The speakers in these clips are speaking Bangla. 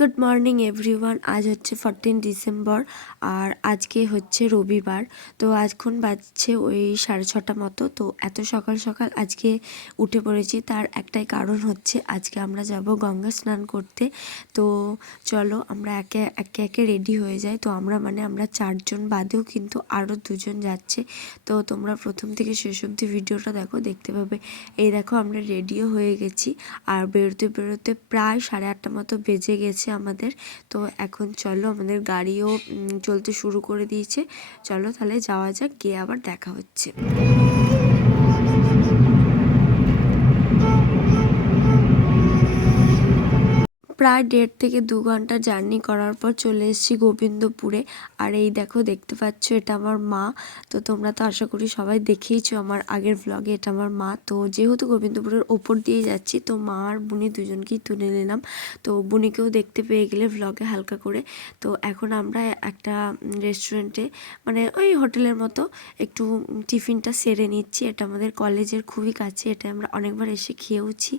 Good morning everyone. আজ হচ্ছে 14 ডিসেম্বর আর আজকে হচ্ছে রবিবার। তো এখন বাজছে ওই 6:30 মতো। তো এত সকাল সকাল আজকে উঠে পড়েছি, তার একটাই কারণ হচ্ছে আজকে আমরা যাব গঙ্গা স্নান করতে। তো চলো আমরা একে একে রেডি হয়ে যাই। তো আমরা 4জন বাদেও কিন্তু আরও 2জন যাচ্ছে। তো তোমরা প্রথম থেকে শেষ অবধি ভিডিওটা দেখতে পাবে। এই দেখো আমরা রেডিও হয়ে গেছি আর বেরোতে বেরোতে প্রায় 8:30 মতো বেজে গেছে আমাদের। তো এখন চলো, আমাদের গাড়িও চলতে শুরু করে দিয়েছে। চলো তাহলে যাওয়া যাক, গিয়ে আবার দেখা হচ্ছে। প্রায় 1.5 থেকে 2 ঘন্টা জার্নি করার পর চলে এসেছি গোবিন্দপুরে। আর এই দেখতে পাচ্ছ, এটা আমার মা। তো তোমরা তো আশা করি সবাই দেখেইছো আমার আগের ব্লগে, এটা আমার মা। তো যেহেতু গোবিন্দপুরের ওপর দিয়ে যাচ্ছি, তো মা আর বুনি দুজনকেই তুলে নিলাম। তো বুনিকেও দেখতে পেয়ে গেলে ব্লগে হালকা করে। তো এখন আমরা একটা রেস্টুরেন্টে, মানে ওই হোটেলের মতো, একটু টিফিনটা সেরে নিচ্ছি। এটা আমাদের কলেজের খুবই কাছে, এটা আমরা অনেকবার এসে খেয়েওছি।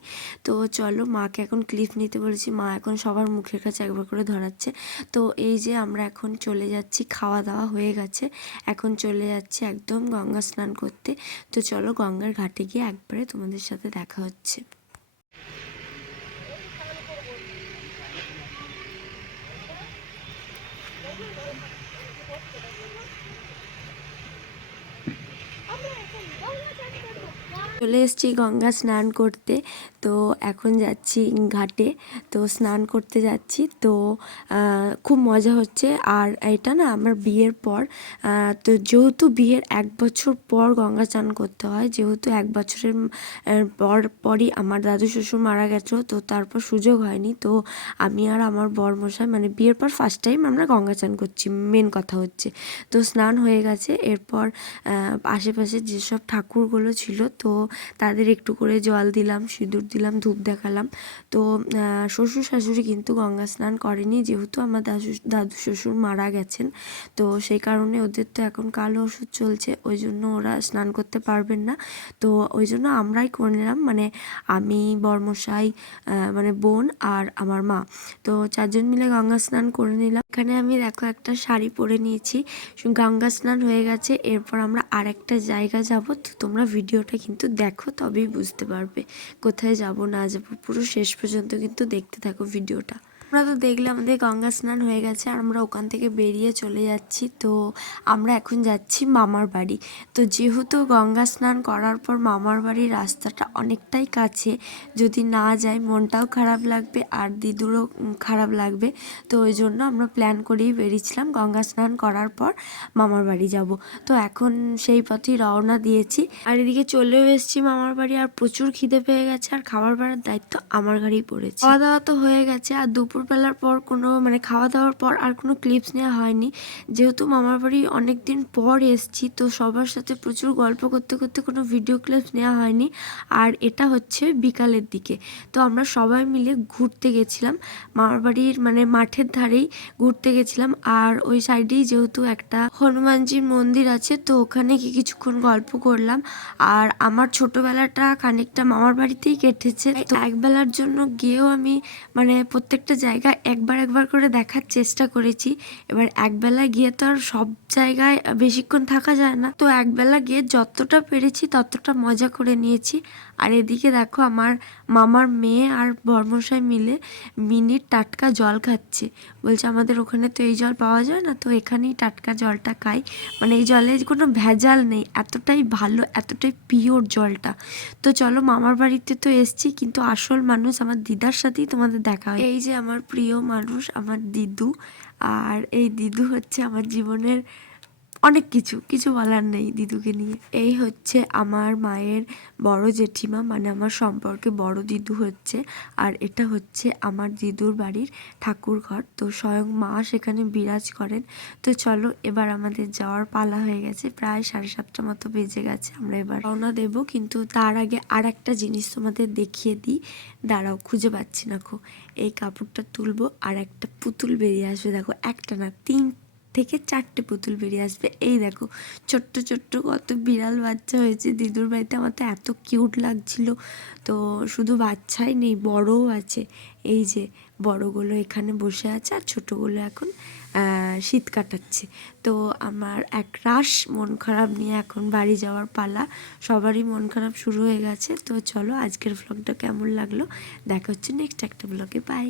তো চলো, মাকে এখন ক্লিপ নিতে বলেছি, মা এখন সবার মুখের কাছে একবার করে ধরাচ্ছে। তো এই যে আমরা এখন চলে যাচ্ছি, খাওয়া দাওয়া হয়ে গেছে, এখন চলে যাচ্ছি একদম গঙ্গা স্নান করতে। তো চলো গঙ্গার ঘাটে গিয়ে একবারে তোমাদের সাথে দেখা হচ্ছে। চলে এসেছি গঙ্গা স্নান করতে। তো এখন যাচ্ছি ঘাটে, তো স্নান করতে যাচ্ছি। তো খুব মজা হচ্ছে। আর এটা না আমার বিয়ের পর, তো যেহেতু বিয়ের 1 বছর পর গঙ্গা স্নান করতে হয়, যেহেতু 1 বছরের পরই আমার দাদু শ্বশুর মারা গেছিলো, তো তারপর সুযোগ হয়নি। তো আমি আর আমার বরমশাই, মানে বিয়ের পর ফার্স্ট টাইম আমরা গঙ্গা স্নান করছি, মেন কথা হচ্ছে। তো স্নান হয়ে গেছে, এরপর আশেপাশে যেসব ঠাকুরগুলো ছিল, তো তাদের একটু করে জল দিলাম, সিঁদুর দিলাম, ধূপ দেখালাম। তো শ্বশুর শাশুড়ি কিন্তু গঙ্গা স্নান করেনি, যেহেতু আমার দাদু শ্বশুর মারা গেছেন। তো সেই কারণে ওদের তো এখন কালো ওষুধ চলছে, ওই জন্য ওরা স্নান করতে পারবেন না। তো ওই জন্য আমরাই করে নিলাম, মানে আমি, বরমশাই, মানে বোন আর আমার মা। তো 4জন মিলে গঙ্গা স্নান করে নিলাম। এখানে আমি একটা শাড়ি পরে নিয়েছি। গঙ্গা স্নান হয়ে গেছে, এরপর আমরা আরেকটা জায়গা যাব। তো তোমরা ভিডিওটা কিন্তু দেখো, তবেই বুঝতে পারবে কোথায় যাব না যাব। পুরো শেষ পর্যন্ত কিন্তু দেখতে থাকো ভিডিওটা। আমরা তো দেখলে আমাদের গঙ্গা স্নান হয়ে গেছে আর আমরা ওখান থেকে বেরিয়ে চলে যাচ্ছি। তো আমরা এখন যাচ্ছি মামার বাড়ি। তো যেহেতু গঙ্গা স্নান করার পর মামার বাড়ির রাস্তাটা অনেকটাই কাছে, যদি না যাই মনটাও খারাপ লাগবে আর দিদুরও খারাপ লাগবে। তো ওই জন্য আমরা প্ল্যান করেই বেরিয়েছিলাম গঙ্গা স্নান করার পর মামার বাড়ি যাব। তো এখন সেই পথেই রওনা দিয়েছি আর এদিকে চলেও এসেছি মামার বাড়ি। আর প্রচুর খিদে পেয়ে গেছে আর খাবার বাড়ার দায়িত্ব আমার ঘাড়েই পড়েছে। খাওয়া দাওয়া তো হয়ে গেছে আর দুপুরবেলার পর কোনো, মানে খাওয়া দাওয়ার পর আর কোনো ক্লিপস নেওয়া হয়নি, যেহেতু মামার বাড়ি অনেক দিন পর এসেছি। তো সবার সাথে প্রচুর গল্প করতে করতে কোনো ভিডিও ক্লিপস নেওয়া হয়নি। আর এটা হচ্ছে বিকালের দিকে। তো আমরা সবাই মিলে ঘুরতে গেছিলাম মামার বাড়ির, মানে মাঠের ধারেই ঘুরতে গেছিলাম। আর ওই সাইডেই যেহেতু একটা হনুমানজির মন্দির আছে, তো ওখানে কিছুক্ষণ গল্প করলাম। আর আমার ছোটবেলাটা খানিকটা মামার বাড়িতেই কেটেছে। তো একবেলার জন্য গিয়েও আমি, মানে প্রত্যেকটা জায়গা একবার একবার করে দেখার চেষ্টা করেছি। এবার একবেলা গিয়ে তো আর সব জায়গায় বেশিক্ষণ থাকা যায় না, তো একবেলা গিয়ে যতটা পেরেছি ততটা মজা করে নিয়েছি। আর এদিকে দেখো আমার মামার মেয়ে আর বর্মশাই মিলে মিনিট টাটকা জল খাচ্ছে। বলছে আমাদের ওখানে তো এই জল পাওয়া যায় না, তো এখানেই টাটকা জলটা খাই, মানে এই জলে কোনো ভেজাল নেই, এতটাই ভালো, এতটাই পিওর জলটা। তো চলো, মামার বাড়িতে তো এসছি, কিন্তু আসল মানুষ আমার দিদার সাথেই তোমাদের দেখা হয়। এই যে আমার প্রিয় মানুষ, আমার দিদু। আর এই দিদু হচ্ছে আমার জীবনের অনেক কিছু বলার নেই দিদুকে নিয়ে। এই হচ্ছে আমার মায়ের বড় জেঠিমা, মানে আমার সম্পর্কে বড় দিদু হচ্ছে। আর এটা হচ্ছে আমার দিদুর বাড়ির ঠাকুর ঘর, তো স্বয়ং মা সেখানে বিরাজ করেন। তো চলো, এবার আমাদের যাওয়ার পালা হয়ে গেছে, প্রায় 7:30 মতো বেজে গেছে। আমরা এবার রওনা দেব, কিন্তু তার আগে আর একটা জিনিস তোমাদের দেখিয়ে দিই। দাঁড়াও, খুঁজে পাচ্ছি না খো। এই কাপড়টা তুলবো আর একটা পুতুল বেরিয়ে আসবে, দেখো, একটা না 3 থেকে 4টে পুতুল বেরিয়ে আসবে। এই দেখো, ছোট্ট ছোট্ট কত বিড়াল বাচ্চা হয়েছে দিদুর বাড়িতে। আমার তো এত কিউট লাগছিল। তো শুধু বাচ্চাই নেই, বড়ও আছে। এই যে বড়গুলো এখানে বসে আছে আর ছোটোগুলো এখন শীত কাটাচ্ছে। তো আমার এক রাশ মন খারাপ নিয়ে এখন বাড়ি যাওয়ার পালা। সবারই মন খারাপ শুরু হয়ে গেছে। তো চলো আজকের ভ্লগটা কেমন লাগলো দেখা হচ্ছে নেক্সট একটা ব্লগে। বাই।